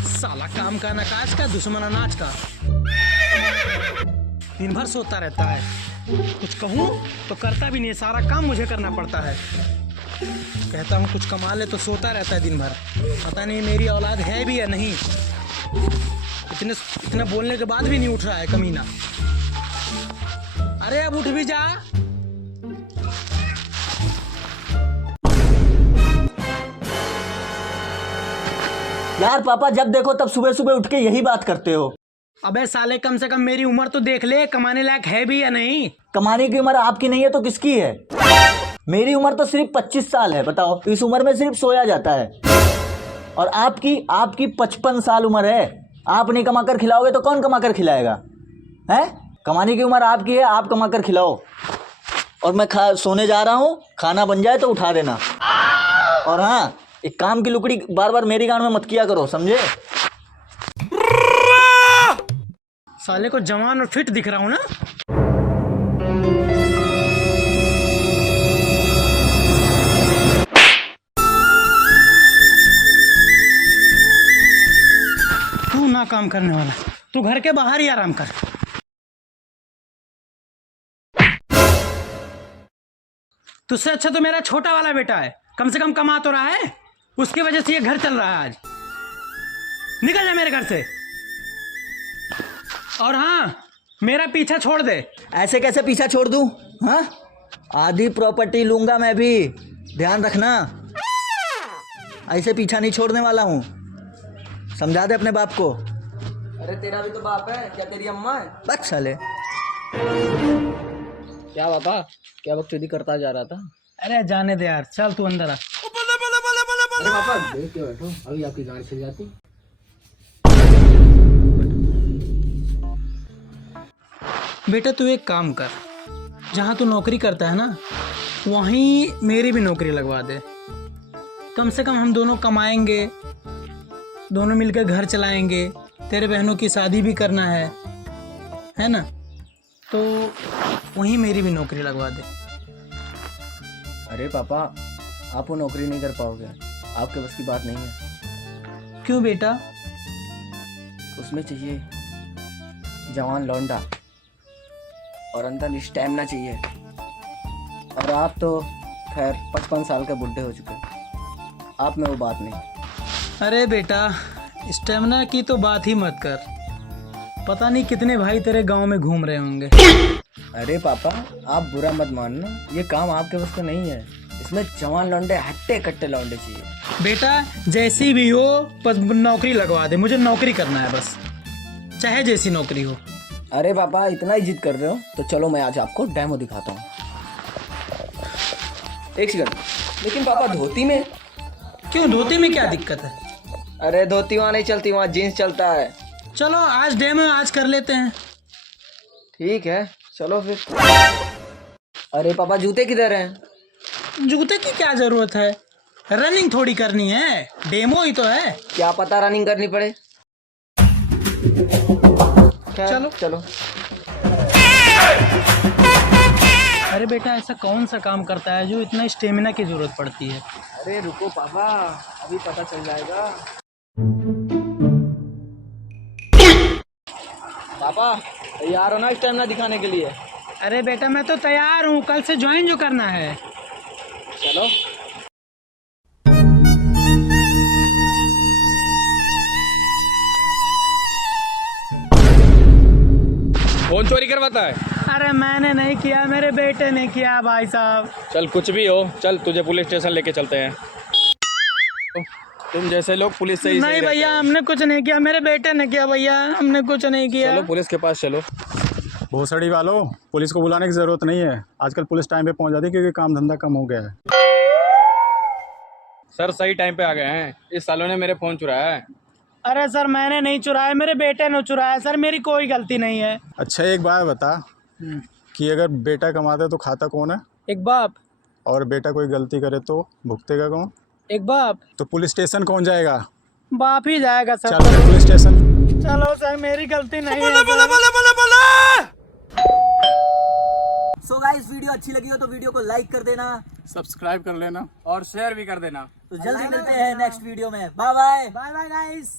साला काम का नकाज का दुश्मन अनाज का। दिन भर सोता रहता है, कुछ कहूँ तो करता भी नहीं, सारा काम मुझे करना पड़ता है। कहता हूँ कुछ कमा ले तो सोता रहता है दिन भर। पता नहीं मेरी औलाद है भी या नहीं। इतने बोलने के बाद भी नहीं उठ रहा है कमीना। अरे अब उठ भी जा। यार पापा जब देखो तब सुबह सुबह उठ के यही बात करते हो। अबे साले कम से कम मेरी उम्र तो देख ले, कमाने लायक है भी या नहीं। कमाने की उम्र आपकी नहीं है तो किसकी है? मेरी उम्र तो सिर्फ 25 साल है। बताओ, इस उम्र में सिर्फ सोया जाता है। और आपकी 55 साल उम्र है। आप नहीं कमा कर खिलाओगे तो कौन कमा कर खिलाएगा? है कमाने की उम्र आपकी है, आप कमा कर खिलाओ। और मैं सोने जा रहा हूँ, खाना बन जाए तो उठा देना। और हाँ, एक काम की लुकड़ी बार बार मेरी गांड में मत किया करो, समझे? साले को जवान और फिट दिख रहा हूँ ना। तू ना काम करने वाला, तू घर के बाहर ही आराम कर। तुझसे अच्छा तो मेरा छोटा वाला बेटा है, कम से कम कमा तो रहा है। उसकी वजह से ये घर चल रहा है आज। निकल जा मेरे घर से। और हाँ, मेरा पीछा छोड़ दे। ऐसे कैसे पीछा छोड़ दूं? हाँ, आधी प्रॉपर्टी लूंगा मैं भी, ध्यान रखना। ऐसे पीछा नहीं छोड़ने वाला हूँ, समझा दे अपने बाप को। अरे तेरा भी तो बाप है, क्या तेरी अम्मा है? बस साले। क्या बापा, क्या बकचोदी करता जा रहा था? अरे जाने दे यार, चल तू अंदर आ। अरे पापा देख के बैठो, अभी आपकी गाड़ी चल जाती। बेटा तू एक काम कर, जहाँ तू नौकरी करता है ना, वहीं मेरी भी नौकरी लगवा दे। कम से कम हम दोनों कमाएंगे, दोनों मिलकर घर चलाएंगे। तेरे बहनों की शादी भी करना है ना? तो वहीं मेरी भी नौकरी लगवा दे। अरे पापा, आप वो नौकरी नहीं कर पाओगे, आपके बस की बात नहीं है। क्यों बेटा? उसमें चाहिए जवान लौंडा और अंदर स्टैमिना चाहिए। और आप तो खैर 55 साल के बुढ़े हो चुके हैं, आप में वो बात नहीं। अरे बेटा, स्टेमिना की तो बात ही मत कर। पता नहीं कितने भाई तेरे गांव में घूम रहे होंगे। अरे पापा, आप बुरा मत मानना, ये काम आपके बस का नहीं है। इसमें जवान लौंडे, हट्टे कट्टे लौंडे चाहिए। बेटा जैसी भी हो, बस नौकरी लगवा दे। मुझे नौकरी करना है बस, चाहे जैसी नौकरी हो। अरे पापा, इतना ही जिद कर रहे हो तो चलो मैं आज आपको डेमो दिखाता हूँ। एक सेकंड। लेकिन पापा धोती में? क्यों, धोती में क्या दिक्कत है? अरे धोती वहाँ नहीं चलती, वहाँ जीन्स चलता है। चलो आज डेमो आज कर लेते हैं। ठीक है चलो फिर। अरे पापा जूते किधर हैं? जूते की क्या जरूरत है, रनिंग थोड़ी करनी है, डेमो ही तो है। क्या पता रनिंग करनी पड़े। चलो चलो। अरे बेटा, ऐसा कौन सा काम करता है जो इतना स्टेमिना की जरूरत पड़ती है? अरे रुको पापा, अभी पता चल जाएगा। पापा तैयार हो ना स्टेमिना दिखाने के लिए? अरे बेटा मैं तो तैयार हूँ, कल से ज्वाइन जो करना है। चलो। कौन चोरी करवाता है? अरे मैंने नहीं किया, मेरे बेटे ने किया भाई साहब। चल कुछ भी हो, चल तुझे पुलिस स्टेशन लेके चलते हैं। तुम जैसे लोग पुलिस से ही नहीं भैया, हमने कुछ नहीं किया, मेरे बेटे ने किया भैया, हमने कुछ नहीं किया। चलो पुलिस के पास चलो। भोसड़ी वालों, पुलिस को बुलाने की जरूरत नहीं है। आजकल पुलिस टाइम पे पहुंच जाती है क्योंकि काम धंधा कम हो गया है। सर सही टाइम पे आ गए हैं, इस सालों ने मेरे फोन चुराया है। अरे सर मैंने नहीं चुराया, मेरे बेटे ने चुराया सर, मेरी कोई गलती नहीं है। अच्छा एक बात बता कि अगर बेटा कमाता है तो खाता कौन है? एक बाप। और बेटा कोई गलती करे तो भुगतेगा कौन? एक बाप। तो पुलिस स्टेशन कौन जाएगा? बाप ही जाएगा सर। चल फिर पुलिस स्टेशन। चलो सर, मेरी गलती नहीं है। सो गाइस, वीडियो अच्छी लगी हो तो वीडियो को लाइक कर देना, सब्सक्राइब कर लेना और शेयर भी कर देना। तो जल्दी मिलते हैं नेक्स्ट वीडियो में। Bye bye. Bye bye guys.